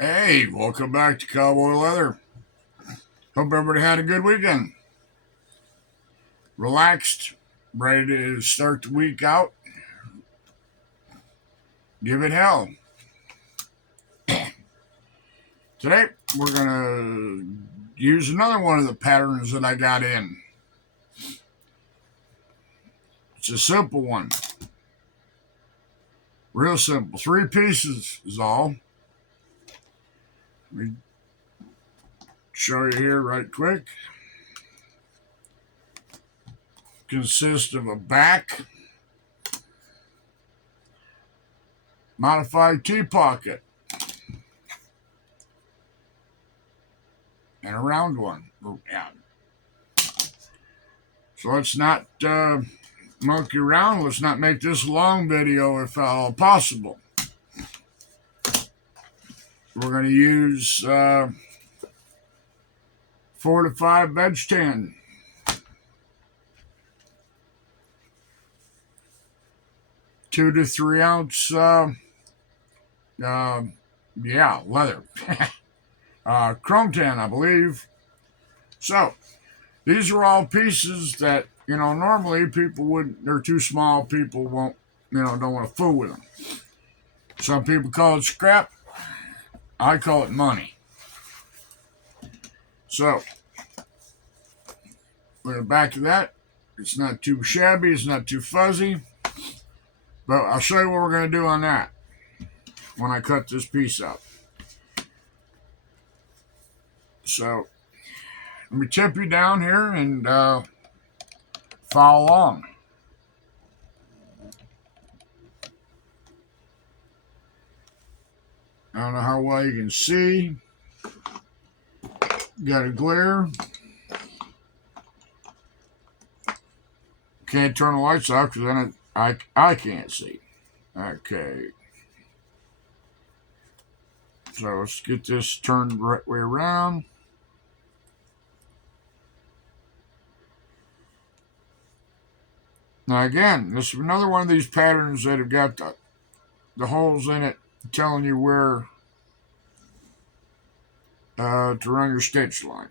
Hey, welcome back to Cowboy Leather. Hope everybody had a good weekend. Relaxed, ready to start the week out. Give it hell. Today, we're going to use another one of the patterns that I got in. It's a simple one. Real simple. 3 pieces is all. Let me show you here right quick. Consists of a back, modified T-pocket, and a round one. Yeah. So let's not monkey around. Let's not make this a long video if possible. We're going to use 4 to 5 veg tan. 2 to 3 ounce, leather. Chrome tan, I believe. So, these are all pieces that, normally people wouldn't, they're too small, people won't, don't want to fool with them. Some people call it scrap. I call it money. So, we're back to that. It's not too shabby, it's not too fuzzy. But I'll show you what we're going to do on that when I cut this piece up. So, let me tip you down here and follow along. I don't know how well you can see. Got a glare. Can't turn the lights off because then I can't see. Okay. So let's get this turned the right way around. Now again, this is another one of these patterns that have got the holes in it telling you where to run your stitch line.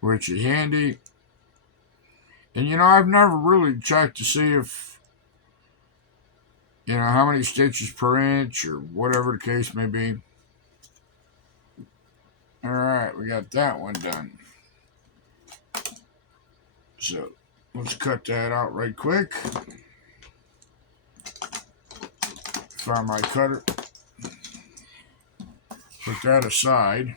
Which is handy. And I've never really checked to see if, how many stitches per inch or whatever the case may be. Alright, we got that one done. So, let's cut that out right quick. Find my cutter. Put that aside.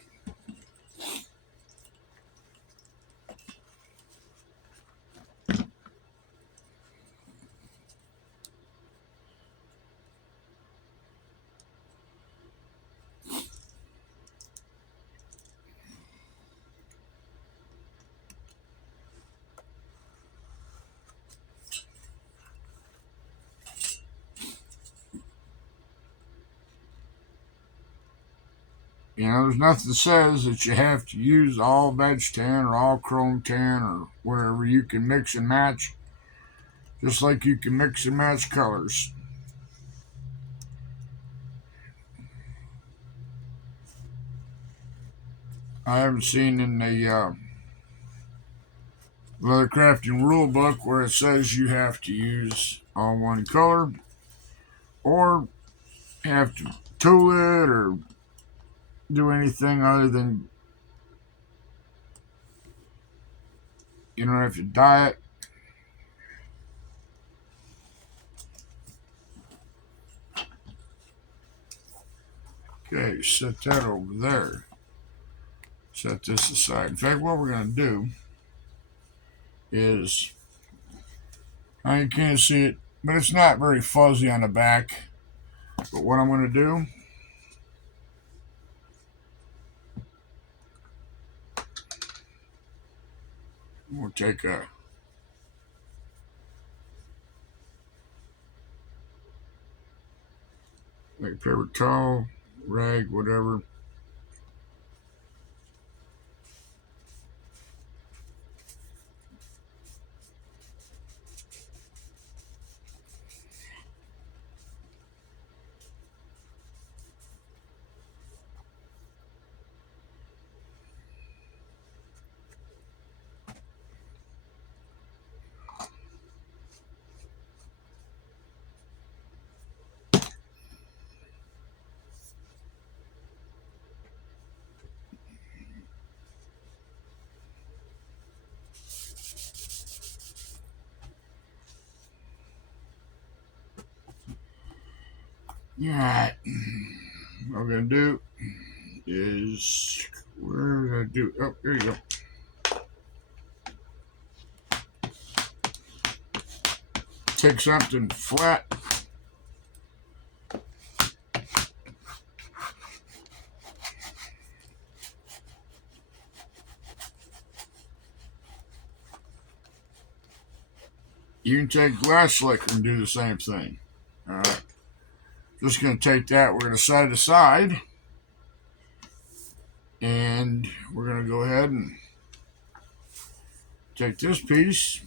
There's nothing that says that you have to use all veg tan or all chrome tan or whatever. You can mix and match, just like you can mix and match colors. I haven't seen in the leather crafting rule book where it says you have to use all one color or have to tool it or do anything other than you don't have to dye it. Okay, set that over there. Set this aside. In fact, what we're going to do is, I can't see it, but it's not very fuzzy on the back. But what I'm going to do, we'll take a paper towel, rag, whatever. Alright. What we're going to do is, we're going to do, oh, there you go. Take something flat. You can take glass slicker and do the same thing. Alright. Just going to take that. We're going to set it aside. And we're going to go ahead and take this piece.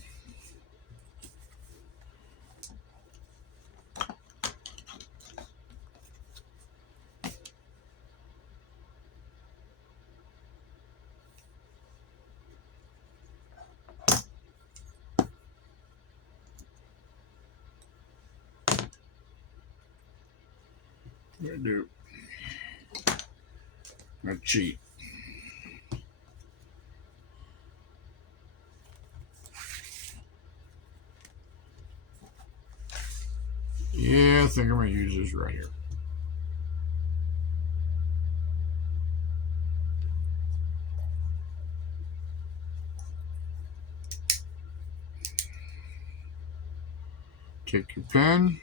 I'm going to do. I'm going to cheat. Yeah, I think I'm going to use this right here. Take your pen.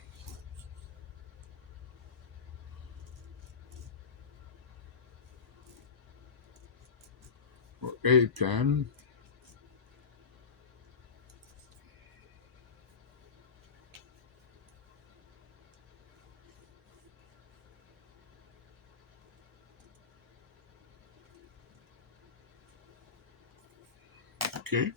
Or a pen. Okay.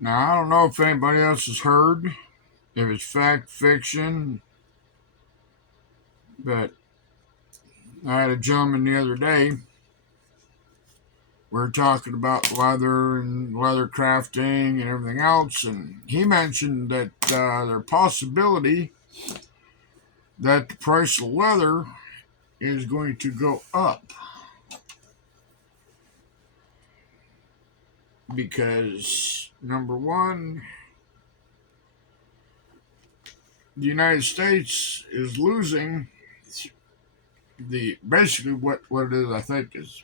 Now, I don't know if anybody else has heard, if it's fact, fiction, but I had a gentleman the other day. We were talking about leather and leather crafting and everything else, and he mentioned that there's possibility that the price of leather is going to go up because, number one, the United States is losing the basically what it is. I think is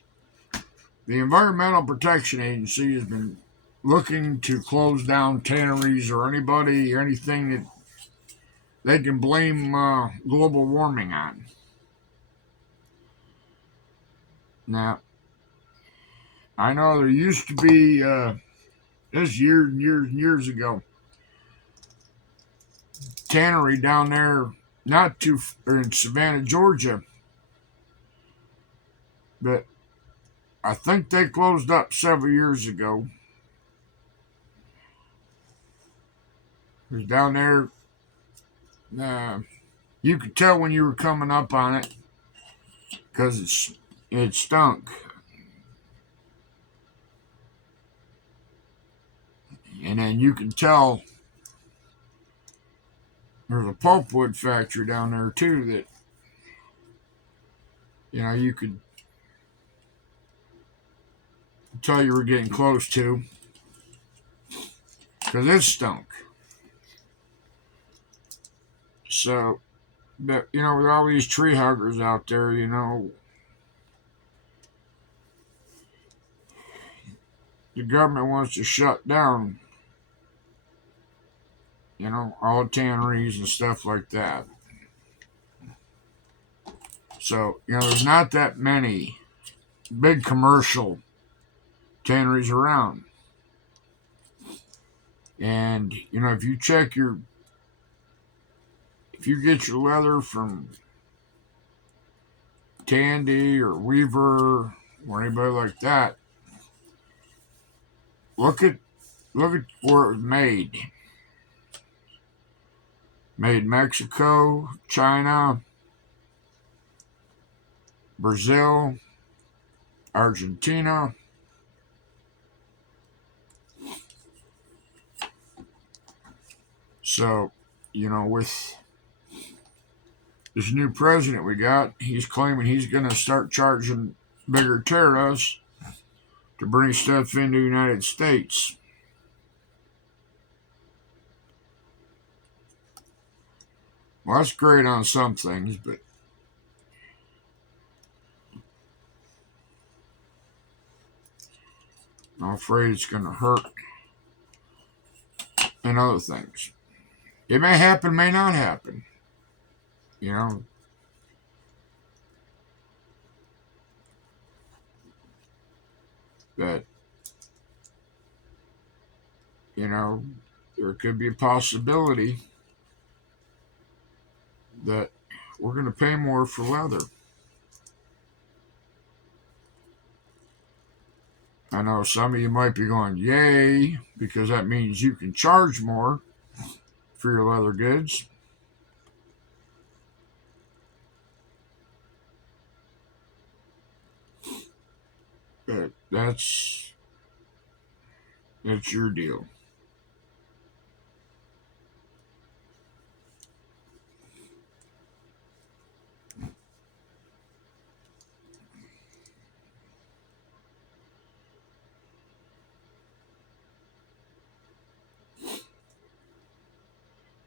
the Environmental Protection Agency has been looking to close down tanneries or anybody or anything that they can blame global warming on. Now, I know there used to be this years and years and years ago tannery down there, not too in Savannah, Georgia, but I think they closed up several years ago. It was down there. You could tell when you were coming up on it because it stunk. And then you can tell there's a pulpwood factory down there too that you could tell you were getting close to because it stunk. So, but with all these tree huggers out there, the government wants to shut down, all tanneries and stuff like that. So, there's not that many big commercial tanneries around. And, if you get your leather from Tandy or Weaver or anybody like that, look at where it was made. Made Mexico, China, Brazil, Argentina. So, with this new president we got, he's claiming he's going to start charging bigger tariffs to bring stuff into the United States. Well, that's great on some things, but I'm afraid it's going to hurt in other things. It may happen, may not happen. You know, that, there could be a possibility that we're going to pay more for leather. I know some of you might be going, yay, because that means you can charge more for your leather goods. But that's your deal.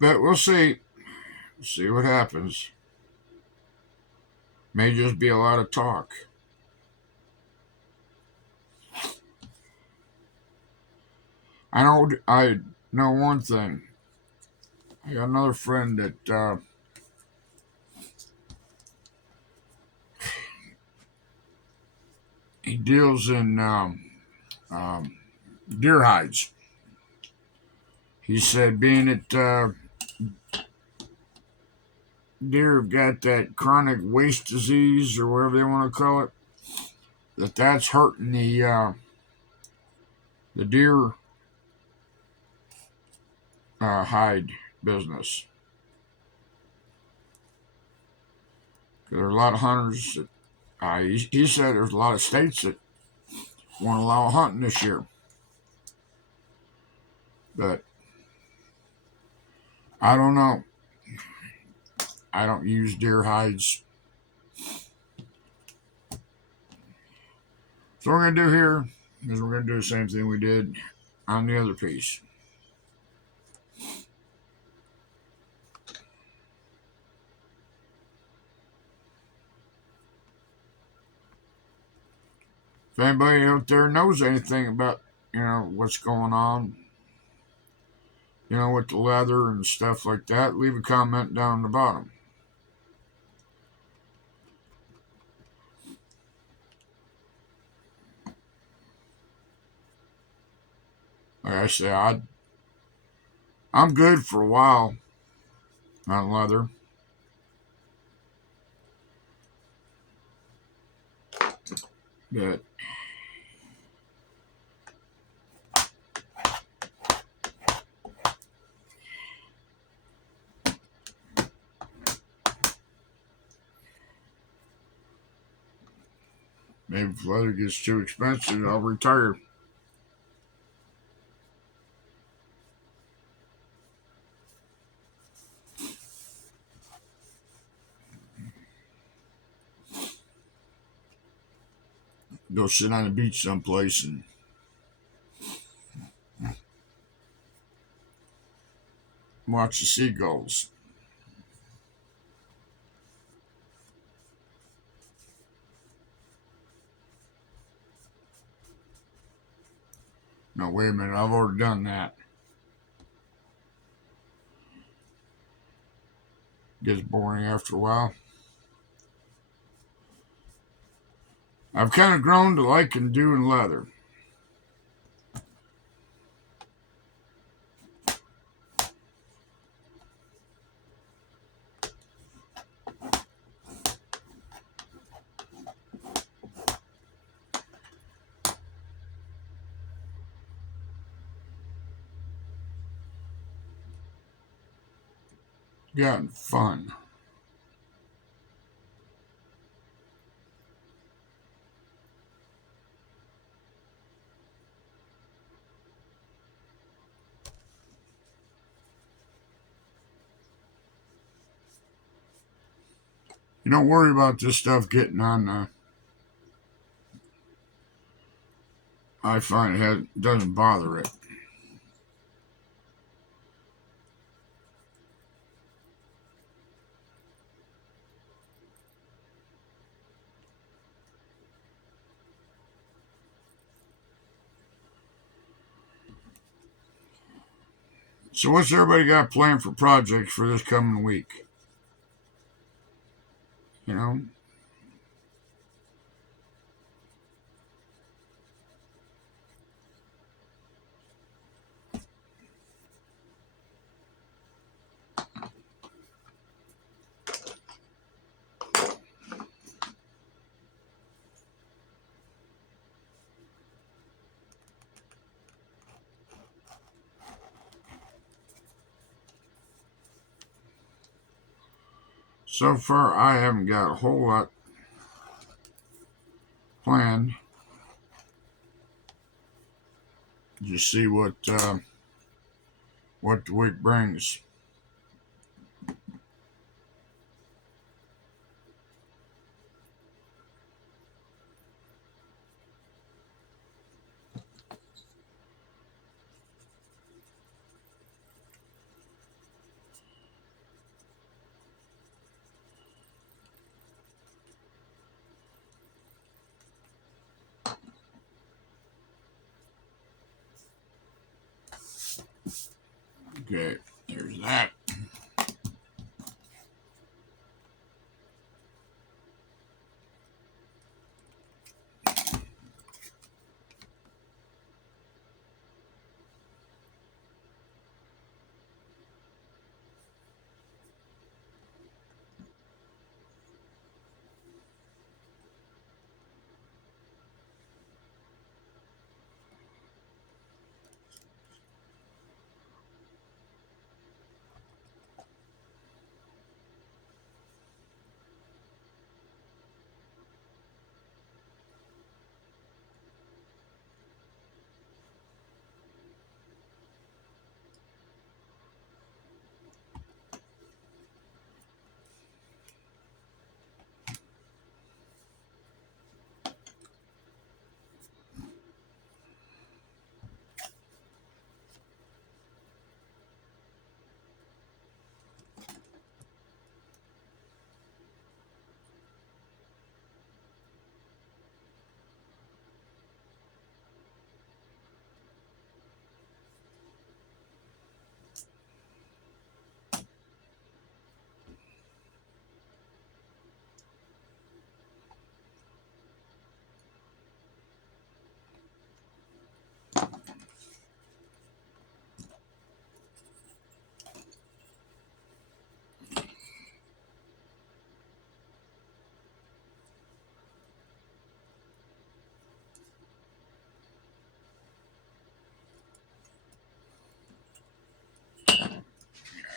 But we'll see. See what happens. May just be a lot of talk. I know one thing. I got another friend that he deals in deer hides. He said being that deer have got that chronic waste disease or whatever they want to call it, that's hurting the deer hide business. There are a lot of hunters that he said there's a lot of states that won't allow hunting this year. But I don't know. I don't use deer hides. So what we're going to do here is we're going to do the same thing we did on the other piece. If anybody out there knows anything about, what's going on, with the leather and stuff like that, leave a comment down the bottom. Like I say, I'm good for a while on leather. But maybe if leather gets too expensive, I'll retire. Go sit on the beach someplace and watch the seagulls. No, wait a minute. I've already done that. Gets boring after a while. I've kind of grown to liking doing leather. getting fun. You don't worry about this stuff getting on. I find doesn't bother it. So what's everybody got planned for projects for this coming week? You know? So far, I haven't got a whole lot planned. Just see what the week brings. Okay, there's that.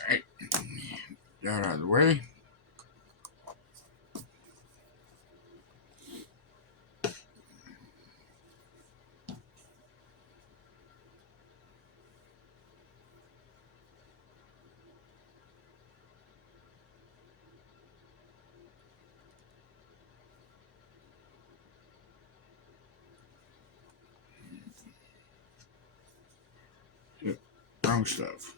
Alright, that out of the way. Yep, wrong stuff.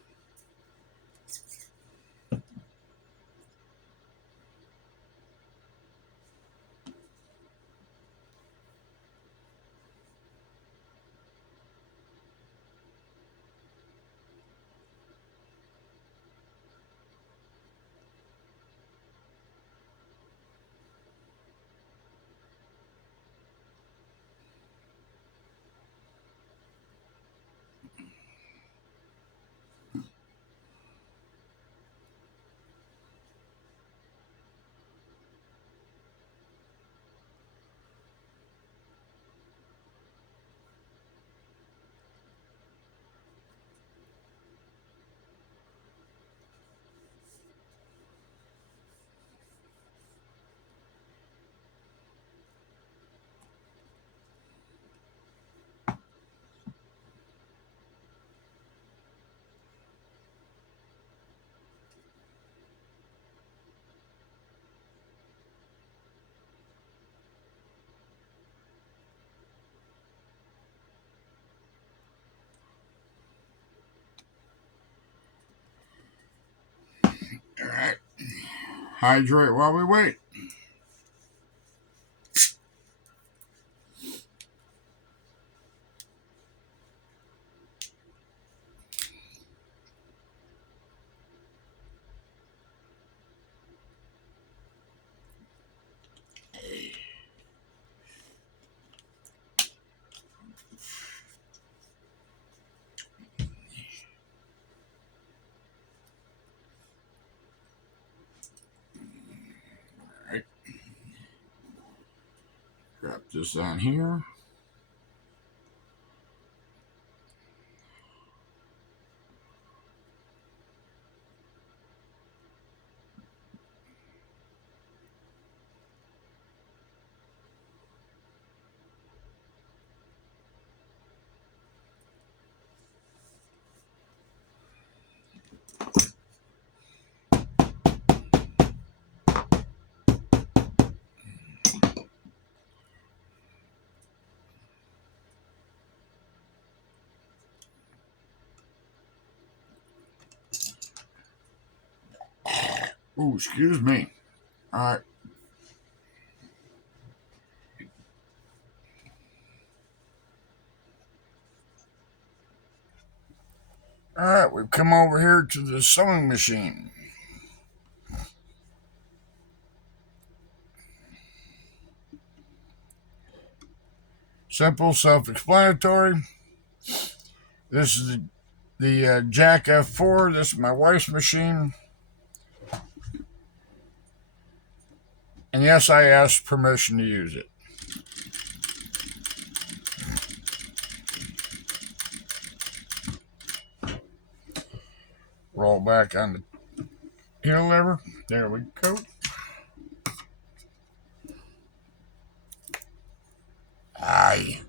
hydrate while we wait. Right. Drop this on here. Oh, excuse me. All right. All right, we've come over here to the sewing machine. Simple, self-explanatory. This is the Jack F4. This is my wife's machine. And yes, I asked permission to use it. Roll back on the heel lever. There we go. Aye.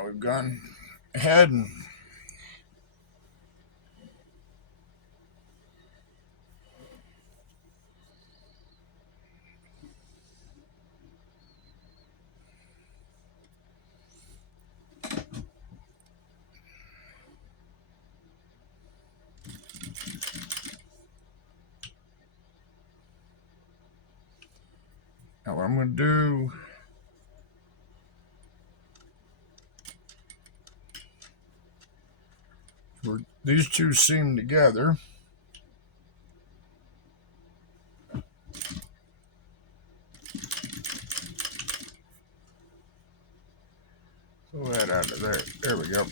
Now we've gone ahead and now what I'm going to do, where these two seam together, pull that out of there. There we go.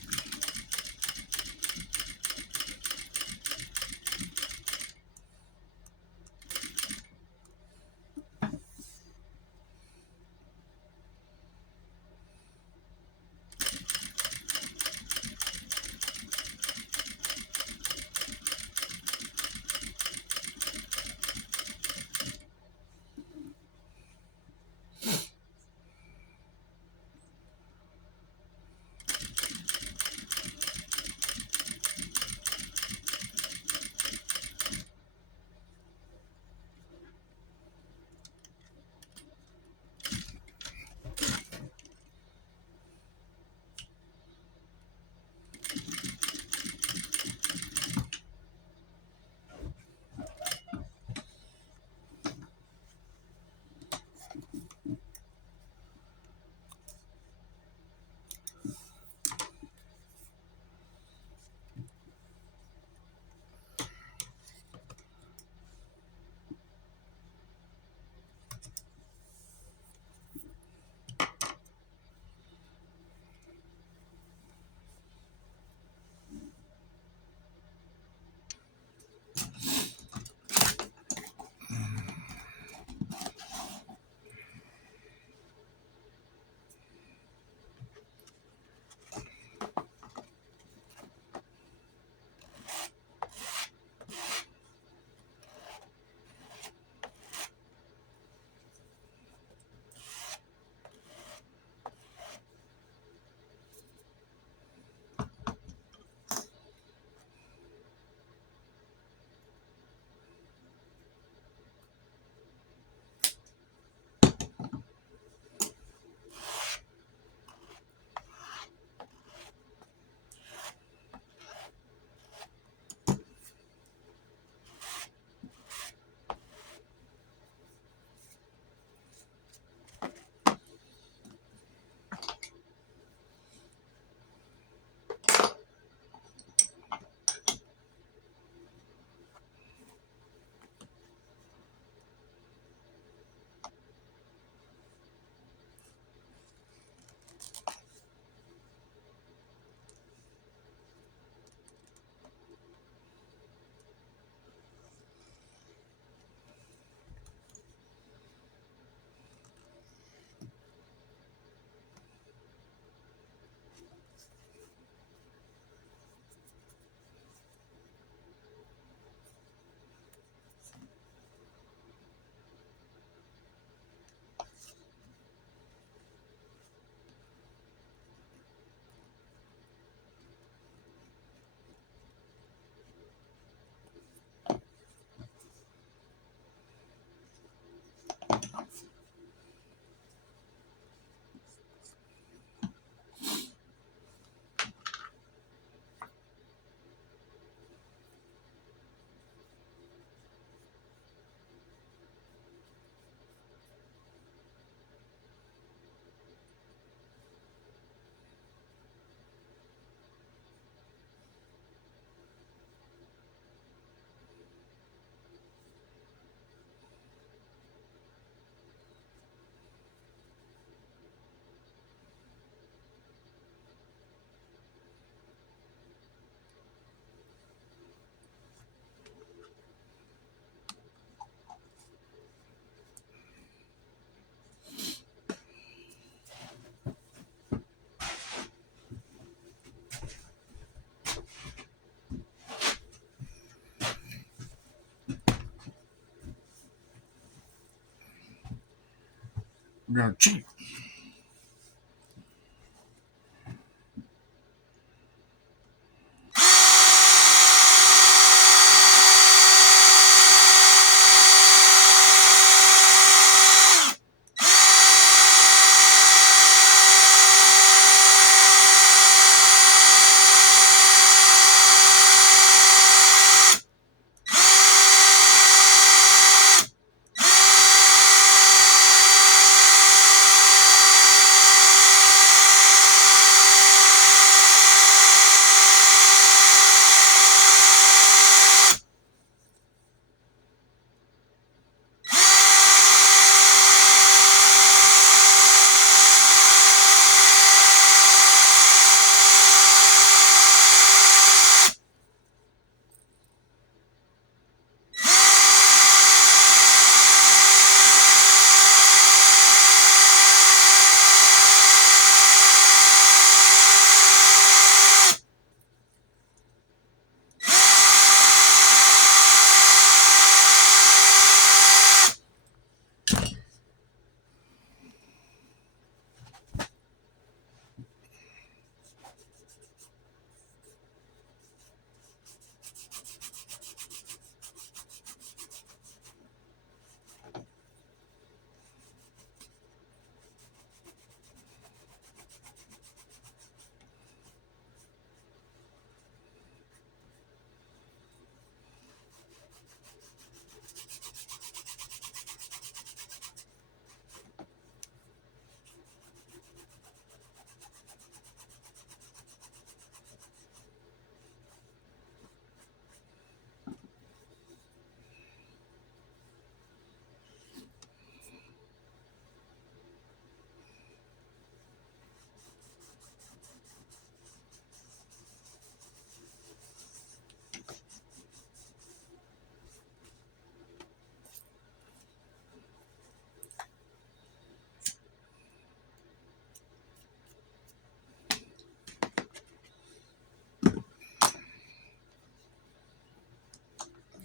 we're going to cheat.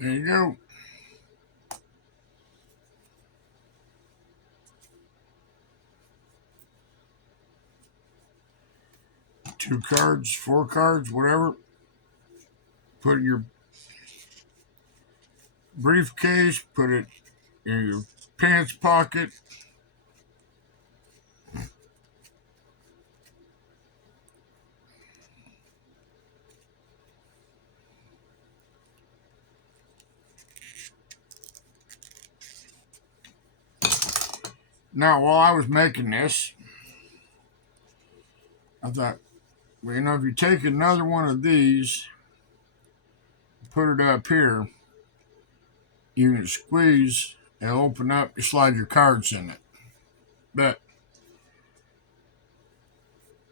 There you go. Two cards, four cards, whatever. Put it in your briefcase, put it in your pants pocket. Now, while I was making this, I thought, well, if you take another one of these, put it up here, you can squeeze, it'll open up, you slide your cards in it. But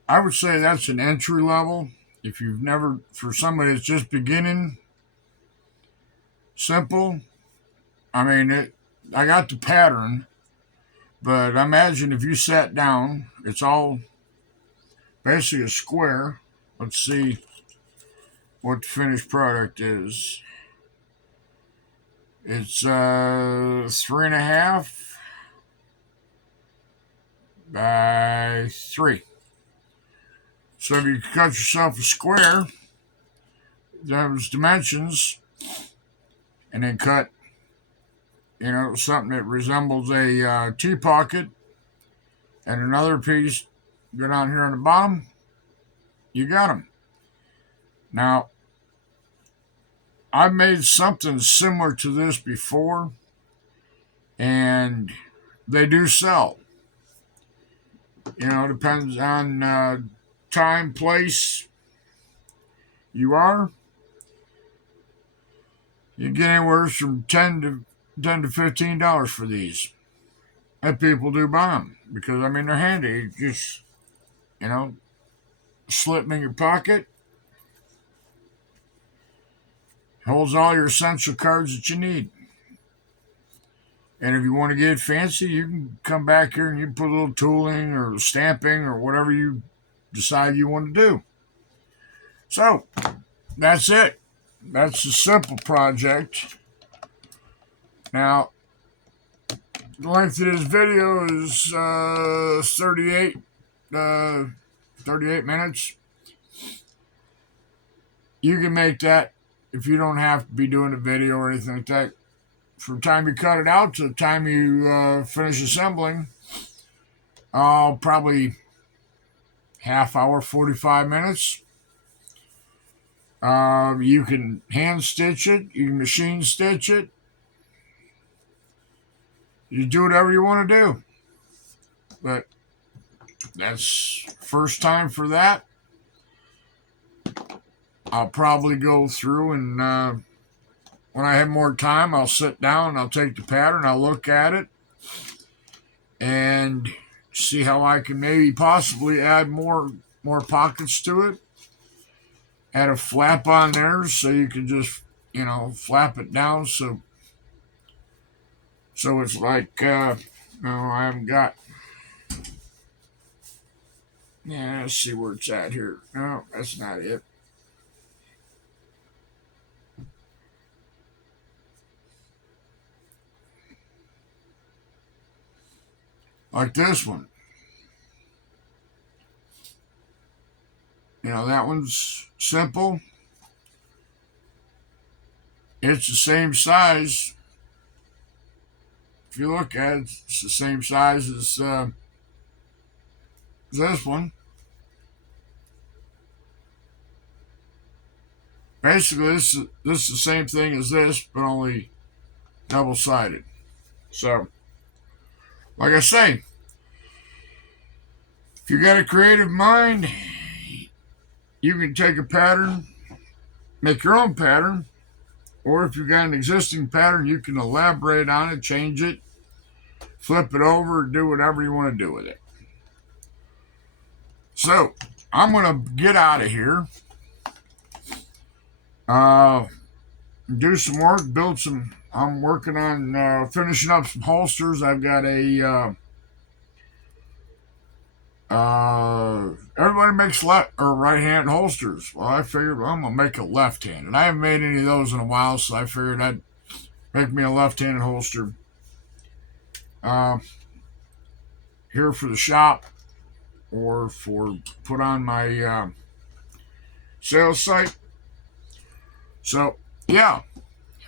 I would say that's an entry level. If you've never, for somebody that's just beginning, simple. I mean, I got the pattern, but imagine if you sat down, it's all basically a square. Let's see what the finished product is. It's 3.5 by 3. So if you cut yourself a square, those dimensions, and then cut, something that resembles a tea pocket, and another piece, go down here on the bottom, you got them. Now, I've made something similar to this before, and they do sell. Depends on time, place you are. You get anywhere from $10 to $15 for these. And people do buy them because, they're handy. You just, slip them in your pocket. Holds all your essential cards that you need. And if you want to get fancy, you can come back here and you put a little tooling or stamping or whatever you decide you want to do. So, that's it. That's a simple project. Now, the length of this video is 38 minutes. You can make that if you don't have to be doing a video or anything like that. From the time you cut it out to the time you finish assembling, probably half hour, 45 minutes. You can hand stitch it. You can machine stitch it. You do whatever you want to do. But that's first time for that. I'll probably go through and when I have more time, I'll sit down, I'll take the pattern, I'll look at it, and see how I can maybe possibly add more pockets to it. Add a flap on there so you can just, flap it down so it's like, I haven't got, let's see where it's at here. No, that's not it. Like this one. That one's simple. It's the same size. If you look at it, it's the same size as this one. Basically, this is the same thing as this, but only double-sided. So, like I say, if you got a creative mind, you can take a pattern, make your own pattern, or if you've got an existing pattern, you can elaborate on it, change it, flip it over, do whatever you want to do with it. So, I'm going to get out of here, do some work, build some. I'm working on finishing up some holsters. I've got a Everybody makes left or right hand holsters. Well, I figured, well, I'm gonna make a left handed. I haven't made any of those in a while, so I figured I'd make me a left handed holster. Uh, Here for the shop or for put on my sales site. So yeah,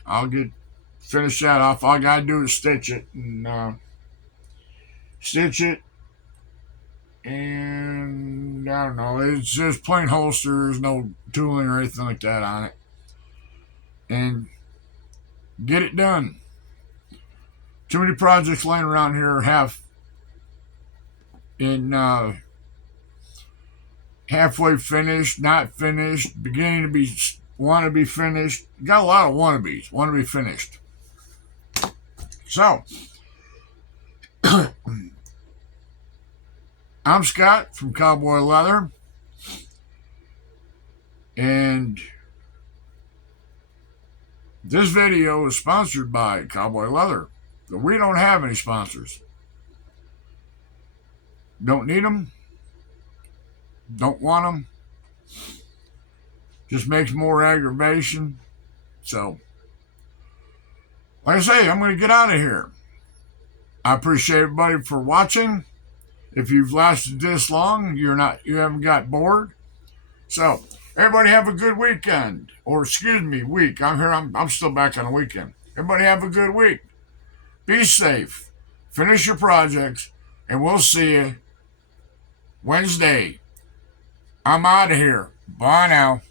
I'll get finish that off. All I gotta do is stitch it and stitch it, and I don't know. It's just plain holsters, no tooling or anything like that on it, and get it done. Too many projects laying around here half in halfway finished, not finished, beginning to be want to be finished. Got a lot of wannabes, want to be finished. So I'm Scott from Cowboy Leather, and this video is sponsored by Cowboy Leather. We don't have any sponsors. Don't need them. Don't want them. Just makes more aggravation. So, like I say, I'm going to get out of here. I appreciate everybody for watching. If you've lasted this long, you haven't got bored. So, everybody have a good weekend. Or excuse me, week. I'm still back on the weekend. Everybody have a good week. Be safe. Finish your projects. And we'll see you Wednesday. I'm out of here. Bye now.